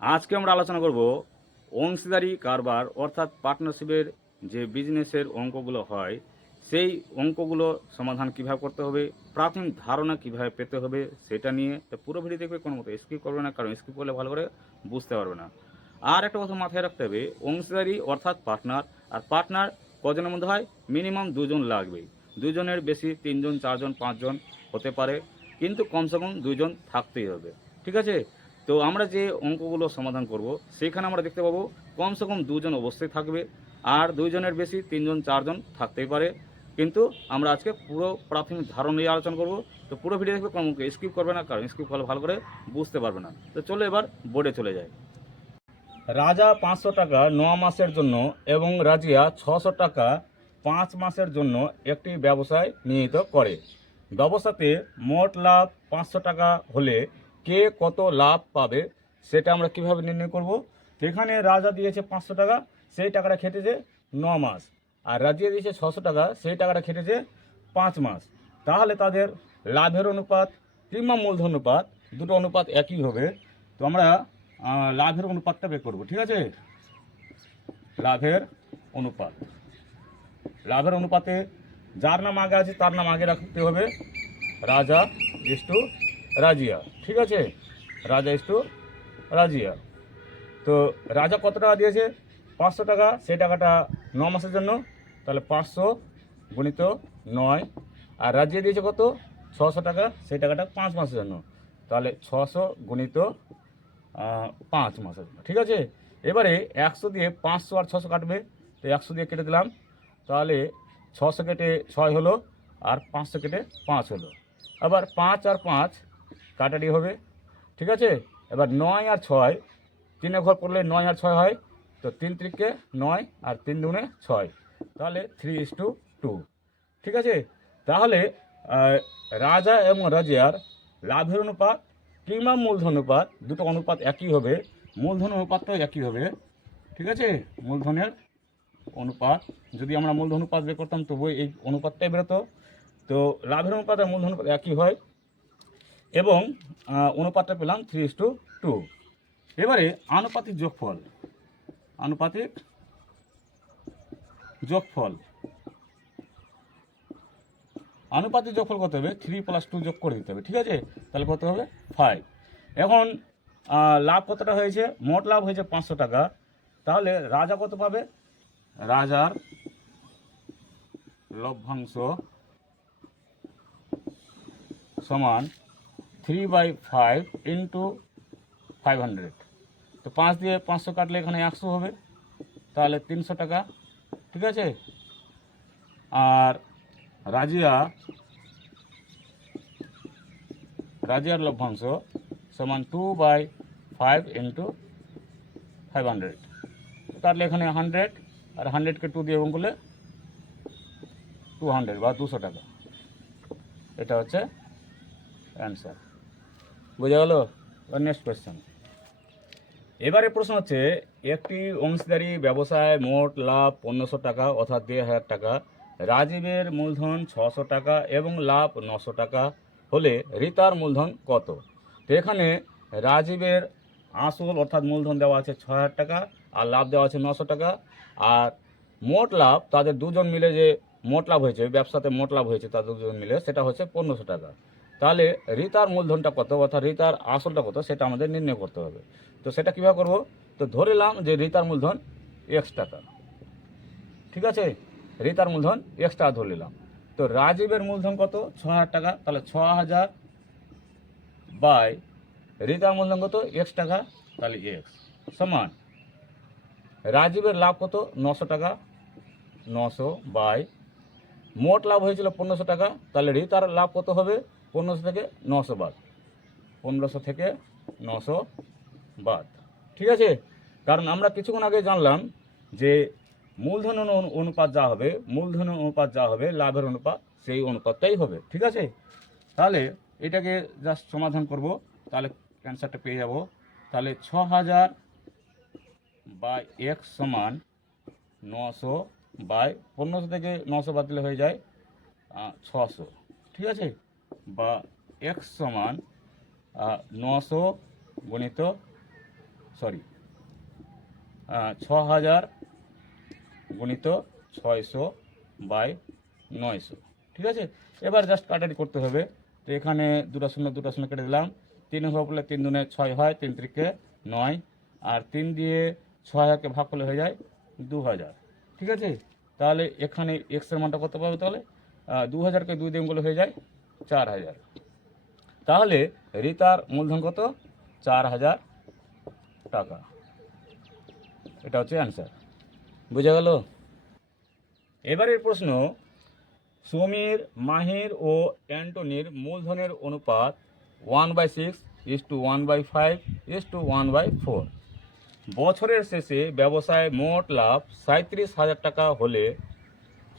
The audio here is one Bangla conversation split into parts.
আজকে আমরা আলোচনা করব অংশীদারি কারবার, অর্থাৎ পার্টনারশিপের যে বিজনেসের অঙ্কগুলো হয়, সেই অঙ্কগুলো সমাধান কীভাবে করতে হবে, প্রাথমিক ধারণা কীভাবে পেতে হবে, সেটা নিয়ে পুরো ভিডিও দেখবে কোনো মতো। স্কিপ করবে না, কারণ স্কিপ করলে ভালো করে বুঝতে পারবে না। আর একটা কথা মাথায় রাখতে হবে, অংশীদারি অর্থাৎ পার্টনার আর পার্টনার কজনের মধ্যে হয়? মিনিমাম দুজন লাগবে। দুজনের বেশি তিনজন, চারজন, পাঁচজন হতে পারে, কিন্তু কমসে কম দুজন থাকতেই হবে। ঠিক আছে? তো আমরা যে অঙ্কগুলো সমাধান করব, সেখানে আমরা দেখতে পাবো কমসে কম দুজন অবশ্যই থাকবে, আর দুইজনের বেশি তিনজন, চারজন থাকতেই পারে। কিন্তু আমরা আজকে পুরো প্রাথমিক ধারণা নিয়ে আলোচনা করব। তো পুরো ভিডিও দেখবে, কোনো স্কিপ করবে না, কারণ স্কিপ করলে ভালো করে বুঝতে পারবে না। তো চলো এবার বোর্ডে চলে যায় রাজা পাঁচশো টাকা ন মাসের জন্য এবং রাজিয়া ছশো টাকা পাঁচ মাসের জন্য একটি ব্যবসায় নিয়োজিত করে। ব্যবসাতে মোট লাভ পাঁচশো টাকা হলে কে কত লাভ পাবে সেটা আমরা কীভাবে নির্ণয় করব? এখানে রাজা দিয়েছে পাঁচশো টাকা, সেই টাকাটা খেটেছে ন মাস। আর রাজিয়া দিয়েছে ছশো টাকা, সেই টাকাটা খেটেছে পাঁচ মাস। তাহলে তাদের লাভের অনুপাত কিংবা মূলধন অনুপাত দুটো অনুপাত একই হবে। তো আমরা লাভের অনুপাতটা বের করব, ঠিক আছে? লাভের অনুপাত। লাভের অনুপাতে যার নাম আগে আছে তার নাম আগে রাখতে হবে। রাজা ইস টু রাজিয়া, ঠিক আছে? রাজা ইস টু রাজিয়া। তো রাজা কত টাকা দিয়েছে? পাঁচশো টাকা, সেই টাকাটা ন মাসের জন্য, তাহলে পাঁচশো গুণিত নয়। আর রাজিয়া দিয়েছে কত? ছশো টাকা, সেই টাকাটা পাঁচ মাসের জন্য। তাহলে ছশো গুণিত পাঁচ মাসের জন্য, ঠিক আছে? এবারে একশো দিয়ে পাঁচশো আর ছশো কাটবে, তো একশো দিয়ে কেটে দিলাম। তাহলে ছশো কেটে ছয় হলো, আর পাঁচশো কেটে পাঁচ হলো। আবার পাঁচ আর পাঁচ কাটারি হবে, ঠিক আছে? এবার নয় আর ছয় তিনে ঘর পড়লে নয় আর ছয় হয়, তো তিন ত্রিকে নয় আর তিন দুনে ছয়, তাহলে থ্রি ইস টু টু ঠিক আছে? তাহলে রাজা এবং রাজিয়ার লাভের অনুপাত, কিংবা মূলধন অনুপাত, দুটো অনুপাত একই হবে, মূলধন অনুপাতটাও একই হবে, ঠিক আছে? মূলধনের অনুপাত, যদি আমরা মূলধন অনুপাত বের করতাম তবুও এই অনুপাতটাই বেরোতো, তো লাভের অনুপাত আর মূলধন অনুপাত একই হয় এবং অনুপাতটা পেলাম থ্রি ইস টু টু এবারে আনুপাতিক যোগফল। আনুপাতিক যোগফল। আনুপাতিক যোগফল কত হবে? থ্রি প্লাস টু যোগ করে দিতে হবে, ঠিক আছে? তাহলে কত হবে? ফাইভ এখন লাভ কতটা হয়েছে? মোট লাভ হয়েছে পাঁচশো টাকা। তাহলে রাজা কত পাবে? রাজার লভ্যাংশ সমান three by five into five hundred তো পাঁচ দিয়ে পাঁচশো কাটলে এখানে একশো হবে তাহলে তিনশো টাকা ঠিক আছে আর রাজিয়া রাজিয়ার লভ্যাংশ সমান two by five into five hundred কাটলে এখানে হান্ড্রেড আর হান্ড্রেডকে টু দিয়ে গুণ করলে টু হান্ড্রেড বা দুশো টাকা এটা হচ্ছে অ্যান্সার বোঝা গেল? নেক্সট কোয়েশ্চেন এবারে প্রশ্ন হচ্ছে, একটি অংশীদারি ব্যবসায় মোট লাভ পনেরোশো টাকা অর্থাৎ দেড় হাজার টাকা, রাজীবের মূলধন ছশো টাকা এবং লাভ নশো টাকা হলে রিতার মূলধন কত? তো এখানে রাজীবের আসল অর্থাৎ মূলধন দেওয়া আছে ছ হাজার টাকা, আর লাভ দেওয়া আছে নশো টাকা, আর মোট লাভ তাদের দুজন মিলে যে মোট লাভ হয়েছে, ব্যবসাতে মোট লাভ হয়েছে তাদের দুজন মিলে, সেটা হচ্ছে পনেরোশো টাকা। তাহলে রিতার মূলধনটা কত অর্থাৎ রিতার আসলটা কত সেটা আমাদের নির্ণয় করতে হবে। তো সেটা কীভাবে করব? তো ধরে নিলাম যে রিতার মূলধন এক্স টাকা। ঠিক আছে? রিতার মূলধন এক্স টাকা ধরে নিলাম। তো রাজীবের মূলধন কত? ছ হাজার টাকা। তাহলে ছ হাজার বাই রিতার মূলধন কত? এক্স টাকা। তাহলে এক্স সমান। রাজীবের লাভ কত? নশো টাকা। নশো বাই মোট লাভ হয়েছিল পনেরোশো টাকা, তাহলে রিতার লাভ কত হবে? পনেরোশো থেকে নশো বাদ। পনেরোশো থেকে নশো বাদ। ঠিক আছে? কারণ আমরা কিছুক্ষণ আগে জানলাম যে মূলধন অনু- অনুপাত যা হবে, মূলধন অনুপাত যা হবে, লাভের অনুপাত, সেই অনুপাতটাই হবে। ঠিক আছে? তাহলে এটাকে জাস্ট সমাধান করব। তাহলে অ্যান্সারটা পেয়ে যাব। তাহলে ছ হাজার বা এক সমান নশো বাই পনেরোশো থেকে নশো বাদ দিলে হয়ে যায় ছশো। ঠিক আছে? বা এক্স সমান নশো গণিত, সরি ছ হাজার গুণিত ছয়শো বাই নয়শো। ঠিক আছে? এবার জাস্ট কাটারি করতে হবে। তো এখানে দুটা শূন্য দুটা শূন্য কেটে দিলাম। তিন হওয়া পড়লে তিন দুনে ছয় হয়, তিন ত্রিকে নয়। আর তিন দিয়ে ছ হাজারকে ভাগ করলে হয়ে যায় দু হাজার ঠিক আছে? তাহলে এখানে এক্সের মানটা কত পাবে তাহলে? দু হাজারকে দুই দিনগুলো হয়ে যায় চার হাজার তাহলে রিতার মূলধন কত? চার হাজার টাকা। এটা হচ্ছে অ্যান্সার বুঝা গেল? এবারের প্রশ্ন, সমীর, মাহির ও অ্যান্টনির মূলধনের অনুপাত one by six is to one by five is to one by four বছরের শেষে ব্যবসায় মোট লাভ সাঁত্রিশ হাজার টাকা হলে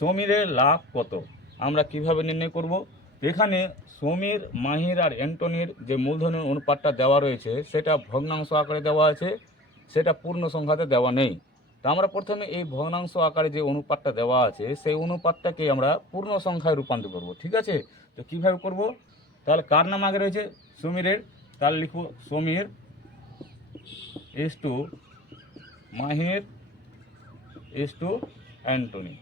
সমীরের লাভ কত? আমরা কীভাবে নির্ণয় করব? এখানে সমীর, মাহির আর অ্যান্টনির যে মূলধনের অনুপাতটা দেওয়া রয়েছে, সেটা ভগ্নাংশ আকারে দেওয়া আছে, সেটা পূর্ণ সংখ্যাতে দেওয়া নেই। তা আমরা প্রথমে এই ভগ্নাংশ আকারে যে অনুপাতটা দেওয়া আছে, সেই অনুপাতটাকে আমরা পূর্ণ সংখ্যায় রূপান্তর করব, ঠিক আছে? তো কীভাবে করব? তাহলে কার নাম আগে রয়েছে? সমীরের। তাহলে লিখব Samir is to Mahir is to Antony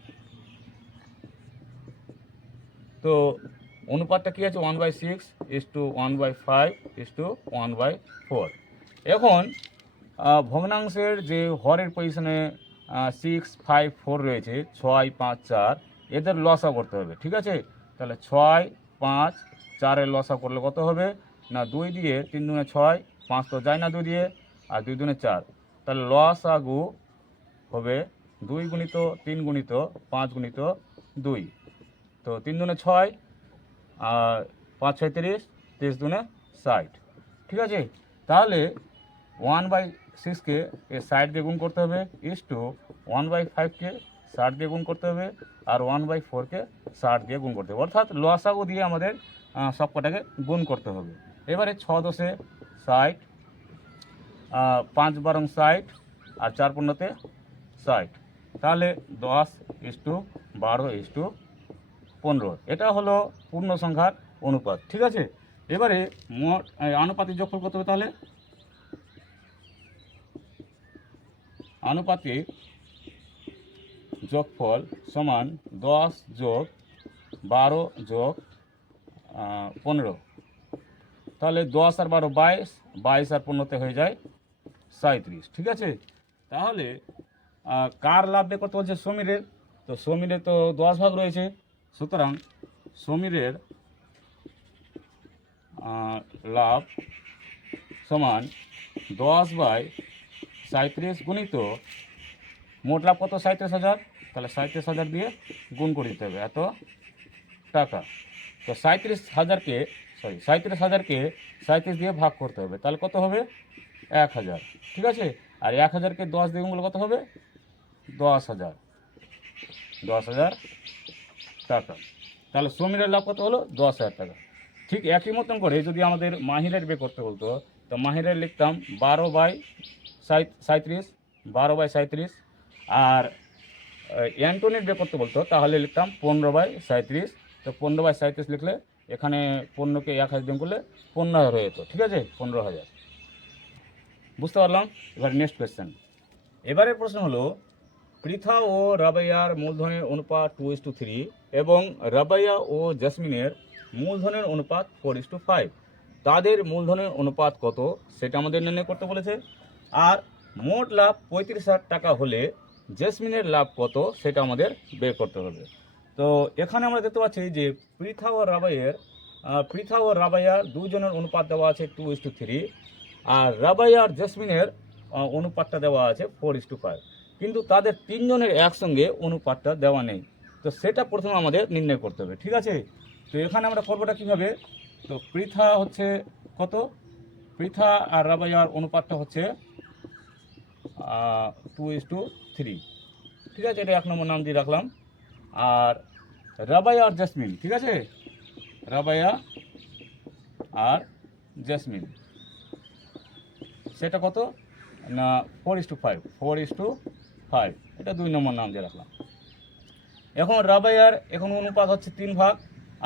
তো অনুপাতটা কী আছে? One by six is to one by five is to one by four এখন ভগ্নাংশের যে হরের পজিশনে সিক্স ফাইভ ফোর রয়েছে, ছয়, পাঁচ, চার, এদের লসা করতে হবে, ঠিক আছে? তাহলে ছয়, পাঁচ, চারের লসা করলে কত হবে? না, দুই দিয়ে তিন দুনে ছয়, পাঁচ তো যায় না দুই দিয়ে। আর দুই দুনে চার। তাহলে লস আগু হবে দুই গুণিত তিন গুণিত পাঁচ গুণিত দুই। তো তিন দুনে ছয় আর পাঁচ ছয় তিরিশ তিরিশ দুনে ষাট। ঠিক আছে? তাহলে ওয়ান বাই সিক্সকে এ ষাট দিয়ে গুণ করতে হবে ইস টু ওয়ান বাই ফাইভকে ষাট দিয়ে গুণ করতে হবে, আর ওয়ান বাই ফোরকে ষাট দিয়ে গুণ করতে হবে। অর্থাৎ লসাগু দিয়ে আমাদের সব কটাকে গুণ করতে হবে। এবারে ছ দশে ষাট পাঁচ বারং ষাট আর চার পূর্ণতে ষাট। তাহলে দশ ইস টু বারো ইস টু পনেরো। এটা হলো পূর্ণ সংখ্যার অনুপাত, ঠিক আছে? এবারে মোট আনুপাতিক যোগফল কত হবে তাহলে? আনুপাতিক যোগফল সমান দশ যোগ বারো যোগ পনেরো। তাহলে দশ আর বারো বাইশ বাইশ আর পনেরোতে হয়ে যায় সাঁত্রিশ ঠিক আছে? তাহলে কার লাভ করতে বলছে? সমীরের। তো সমীরের তো দশ ভাগ রয়েছে। সুতরাং সমীরের লাভ সমান দশ বাই সাঁত্রিশ গুণিত মোট লাভ কত? সাঁত্রিশ হাজার। তাহলে সাঁত্রিশ হাজার দিয়ে গুণ করে দিতে হবে। এত টাকা। তো সাঁত্রিশ হাজারকে সরি সাঁত্রিশ হাজারকে সাঁত্রিশ দিয়ে ভাগ করতে হবে। তাহলে কত হবে? এক হাজার। ঠিক আছে? আর এক হাজারকে দশ দিয়ে করলে কত হবে? দশ হাজার। দশ হাজার টাকা। তাহলে শ্রমিকের লাভ কত হলো? দশ হাজার টাকা। ঠিক একই মতন করে যদি আমাদের মাহিরের বে করতে বলতো, তো মাহিরের লিখতাম বারো বাই সাঁত্রিশ বারো বাই সাঁত্রিশ আর অ্যান্টনির বে করতে বলতো, তাহলে লিখতাম পনেরো বাই সাঁত্রিশ তো পনেরো বাই সাঁত্রিশ লিখলে এখানে পণ্যকে এক হাজার দিন করলে পনেরো হাজার হয়ে যেত। ঠিক আছে? পনেরো হাজার। বুঝতে পারলাম? এবার নেক্সট কোয়েশ্চেন এবারের প্রশ্ন হলো, পৃথা ও রাবাইয়ার মূলধনের অনুপাত টু ইস টু থ্রি এবং রাবাইয়া ও জেসমিনের মূলধনের অনুপাত ফোর ইস টু ফাইভ তাদের মূলধনের অনুপাত কত? সেটা আমাদের নির্ণয় করতে বলেছে। আর মোট লাভ পঁয়ত্রিশ হাজার টাকা হলে জেসমিনের লাভ কত? সেটা আমাদের বের করতে হবে। তো এখানে আমরা দেখতে পাচ্ছি যে পৃথা ও রাবাইয়ের পৃথা ও রাবাইয়ার দুজনের অনুপাত দেওয়া আছে টু ইস টু থ্রি আর রাবাই আর জেসমিনের অনুপাতটা দেওয়া আছে ফোর ইস টু ফাইভ কিন্তু তাদের তিনজনের একসঙ্গে অনুপাতটা দেওয়া নেই। তো সেটা প্রথমে আমাদের নির্ণয় করতে হবে, ঠিক আছে? তো এখানে আমরা করবোটা কীভাবে? তো পৃথা হচ্ছে কত? পৃথা আর রাবাইয়ার অনুপাতটা হচ্ছে টু ইস টু থ্রি ঠিক আছে? এটা এক নম্বর নাম দিয়ে রাখলাম। আর রাবাইয়া আর জেসমিন, ঠিক আছে? রাবাইয়া আর জেসমিন। সেটা কত? না four is to five four is to five এটা দুই নম্বর নাম দিয়ে রাখলাম। এখন রাবাইয়ার, এখন অনুপাত হচ্ছে তিন ভাগ,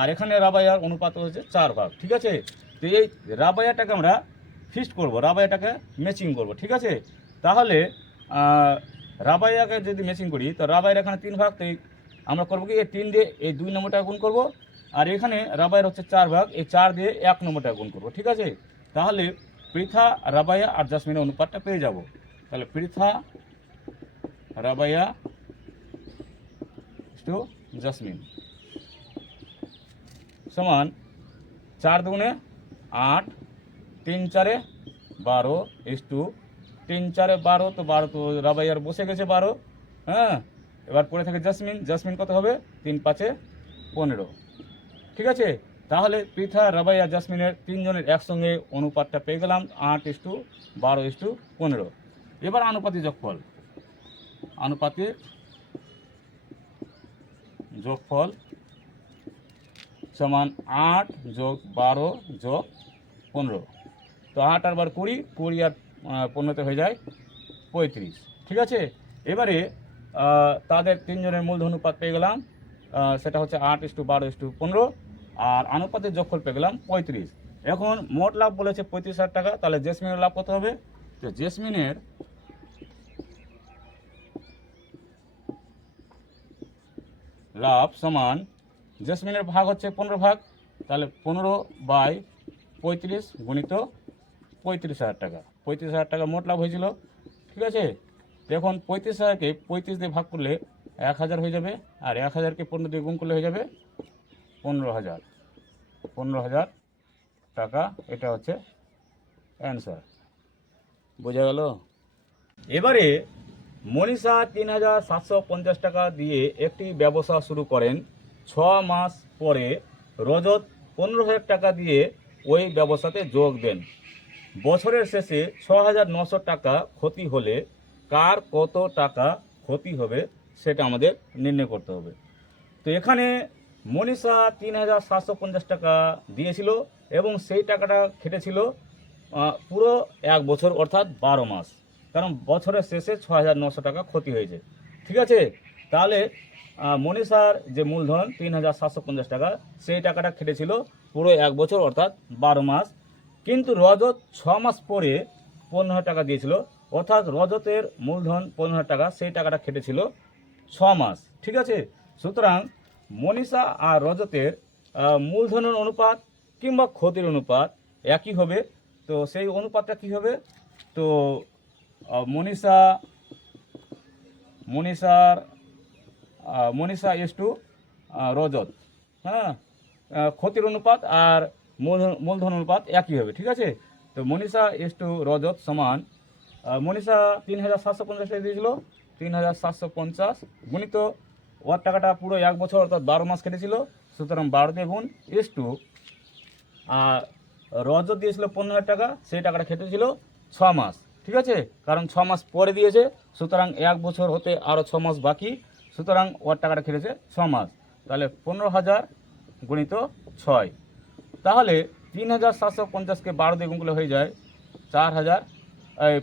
আর এখানে রাবাইয়ার অনুপাত হচ্ছে চার ভাগ, ঠিক আছে? তো এই রাবাইয়াটাকে আমরা ফিস্ট করব, রাবাইয়াটাকে ম্যাচিং করব, ঠিক আছে? তাহলে রাবাইয়াকে যদি ম্যাচিং করি, তো রাবাইয়ের এখানে তিন ভাগ তো আমরা করব কি? এই তিন দিয়ে এই দুই নম্বরটা গুণ করব, আর এখানে রাবাইয়ের হচ্ছে চার ভাগ, এই চার দিয়ে এক নম্বরটা গুণ করব, ঠিক আছে? তাহলে পৃথা রাবাইয়া আর জাসমিনের অনুপাতটা পেয়ে যাব। তাহলে পৃথা রাবাইয়া টু জাসমিন। সমান চার দুগুণে আট, তিন চারে বারো ইস টু, তিন চারে বারো, তো বারো তো রাবাইয়ার বসে গেছে বারো হ্যাঁ? এবার পড়ে থাকে জাসমিন জাসমিন কত হবে? তিন পাঁচে পনেরো। ঠিক আছে? তাহলে পৃথা, রাবাইয়া, জাসমিনের তিনজনের একসঙ্গে অনুপাতটা পেয়ে গেলাম আট ইস টু বারো ইস টু পনেরো। এবার আনুপাতিক যোগফল। আনুপাতিক যোগফল সমান আট যোগ বারো যোগ পনেরো। তো আট আর বার কুড়ি কুড়ি আর পনেরোতে হয়ে যায় পঁয়ত্রিশ। ঠিক আছে? এবারে তাদের তিনজনের মূলধন অনুপাত পেয়ে গেলাম সেটা হচ্ছে আট ইস্টু বারো ইস্টু পনেরো। আর আনুপাতের যোগফল পেয়ে গেলাম পঁয়ত্রিশ। এখন মোট লাভ বলেছে পঁয়ত্রিশ হাজার টাকা, তাহলে জেসমিনের লাভ কত হবে? তো জেসমিনের লাভ সমান, জেসমিনের ভাগ হচ্ছে পনেরো ভাগ, তাহলে পনেরো বাই পঁয়ত্রিশ গুণিত পঁয়ত্রিশ হাজার টাকা। পঁয়ত্রিশ হাজার টাকা মোট লাভ হয়েছিল, ঠিক আছে? এখন পঁয়ত্রিশ হাজারকে পঁয়ত্রিশ দিয়ে ভাগ করলে এক হাজার হয়ে যাবে, আর এক হাজারকে পনেরো দিয়ে গুণ করলে হয়ে যাবে পনেরো হাজার। পনেরো হাজার টাকা, এটা হচ্ছে অ্যান্সার বোঝা গেল? এবারে মনীষা তিন হাজার সাতশো পঞ্চাশ টাকা দিয়ে একটি ব্যবসা শুরু করেন। ছ মাস পরে রজত পনেরো হাজার টাকা দিয়ে ওই ব্যবসাতে যোগ দেন। বছরের শেষে ছ হাজার নশো টাকা ক্ষতি হলে কার কত টাকা ক্ষতি হবে সেটা আমাদের নির্ণয় করতে হবে। তো এখানে মনীষা তিন হাজার সাতশো পঞ্চাশ টাকা দিয়েছিল এবং সেই টাকাটা খেটেছিল পুরো এক বছর অর্থাৎ বারো মাস। কারণ বছরের শেষে ছ হাজার নশো টাকা ক্ষতি হয়েছে। ঠিক আছে? তাহলে মনীষার যে মূলধন তিন হাজার সাতশো পঞ্চাশ টাকা, সেই টাকাটা খেটেছিল পুরো এক বছর অর্থাৎ বারো মাস। কিন্তু রজত ছ মাস পরে পনেরো টাকা দিয়েছিল। অর্থাৎ রজতের মূলধন পনেরো টাকা, সেই টাকাটা খেটেছিল ছ মাস। ঠিক আছে? সুতরাং মনীষা আর রজতের মূলধনের অনুপাত কিংবা ক্ষতির অনুপাত একই হবে। তো সেই অনুপাতটা কী হবে? তো মনীষা, মনীষার মনীষা এস টু রজত। হ্যাঁ? ক্ষতির অনুপাত আর মূলধন মূলধন অনুপাত একই হবে, ঠিক আছে? তো মনীষা এস টু রজত সমান মনীষা তিন হাজার সাতশো পঞ্চাশ দিয়েছিল, তিন হাজার সাতশো পঞ্চাশ গুণিত ওর টাকাটা পুরো এক বছর অর্থাৎ বারো মাস কেটেছিল। সুতরাং বারো দিয়ে গুণ এস টু, আর রজত দিয়েছিল পনেরো হাজার টাকা, সেই টাকাটা খেতেছিল ছ মাস, ঠিক আছে? কারণ ছ মাস পরে দিয়েছে, সুতরাং এক বছর হতে আরও ছ মাস বাকি, সুতরাং ওর টাকাটা খেটেছে ছ মাস। তাহলে পনেরো হাজার গুণিত ছয়। তাহলে তিন হাজার সাতশো পঞ্চাশকে বারো দিয়ে গুণ করলে হয়ে যায় চার হাজার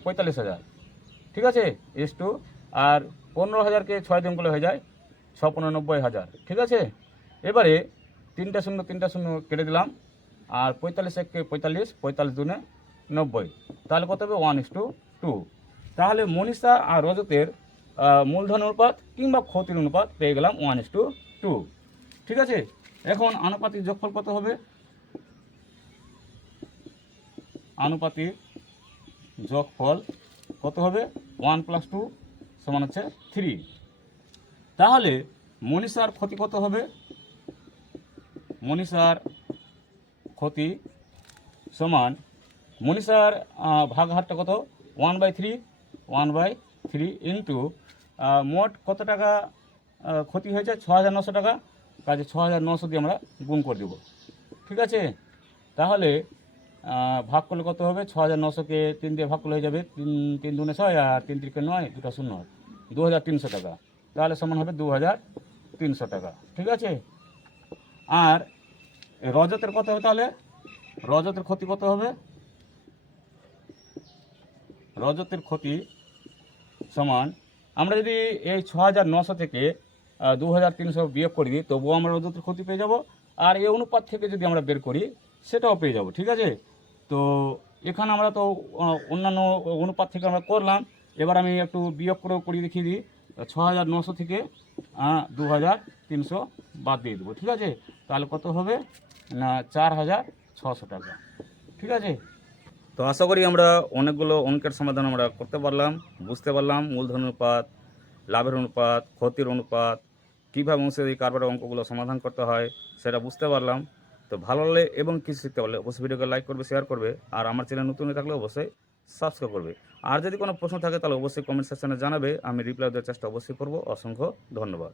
পঁয়তাল্লিশ হাজার, ঠিক আছে? এস টু, আর পনেরো হাজারকে ছয় দিন করলে হয়ে যায় ছ হাজার। ঠিক আছে? এবারে তিনটা শূন্য তিনটা শূন্য কেটে দিলাম। আর পঁয়তাল্লিশ এককে পঁয়তাল্লিশ পঁয়তাল্লিশ দুনে নব্বই। তাহলে কত হবে? One is to two. Two Manisha আর রজতের মূলধন অনুপাত কিংবা ক্ষতির অনুপাত পেয়ে গেলাম ওয়ান ইস টু টু। ঠিক আছে? এখন আনুপাতিক যোগফল কত হবে? আনুপাতিক যোগফল কত হবে? ওয়ান প্লাস টু সমান হচ্ছে থ্রি। তাহলে মনীষার ক্ষতি কত হবে? মনীষার ক্ষতি সমান মনীষার ভাগ হারটা কত? One by three one by three into মোট কত টাকা ক্ষতি হয়েছে? ছ হাজার নশো টাকা। কাজে ছ হাজার নশো দিয়ে আমরা গুণ করে দেবো। ঠিক আছে? তাহলে ভাগ করলে কত হবে? ছ হাজার নশোকে তিন দিয়ে ভাগ করলে হয়ে যাবে তিন তিন দুনে ছয় আর তিন তিরিকে নয়, দুটো শূন্য দু হাজার তিনশো টাকা। তাহলে সমান হবে দু হাজার তিনশো টাকা, ঠিক আছে? আর রজতের কত হবে তাহলে? রজতের ক্ষতি কত হবে? রজতের ক্ষতি সমান, আমরা যদি এই ছ হাজার নশো থেকে দু হাজার তিনশো বিয়োগ করি দিই, তবুও আমরা রজতের ক্ষতি পেয়ে যাব। আর এই অনুপাত থেকে যদি আমরা বের করি, সেটাও পেয়ে যাব, ঠিক আছে? তো এখানে আমরা তো অন্যান্য অনুপাত থেকে আমরা করলাম। এবার আমি একটু বিয়োগ করে করিয়ে দেখিয়ে দিই। ছ হাজার নশো থেকে দু হাজার তিনশো বাদ দিয়ে দেবো, ঠিক আছে? তাহলে কত হবে? না চার হাজার ছশো টাকা, ঠিক আছে? তো আশা করি আমরা অনেকগুলো অঙ্কের সমাধান আমরা করতে পারলাম, বুঝতে পারলাম মূলধন অনুপাত, লাভের অনুপাত, ক্ষতির অনুপাত, কীভাবে অংশীদারি কারবারের অঙ্কগুলো সমাধান করতে হয় সেটা বুঝতে পারলাম। তো ভালো লাগলে এবং কিছু শিখতে পারলে অবশ্যই ভিডিওকে লাইক করবে, শেয়ার করবে, আর আমার চ্যানেল নতুন হয়ে থাকলে অবশ্যই সাবস্ক্রাইব করবে। আর যদি কোনো প্রশ্ন থাকে, তাহলে অবশ্যই কমেন্ট সেকশনে জানাবে। আমি রিপ্লাই দেওয়ার চেষ্টা অবশ্যই করব। অসংখ্য ধন্যবাদ।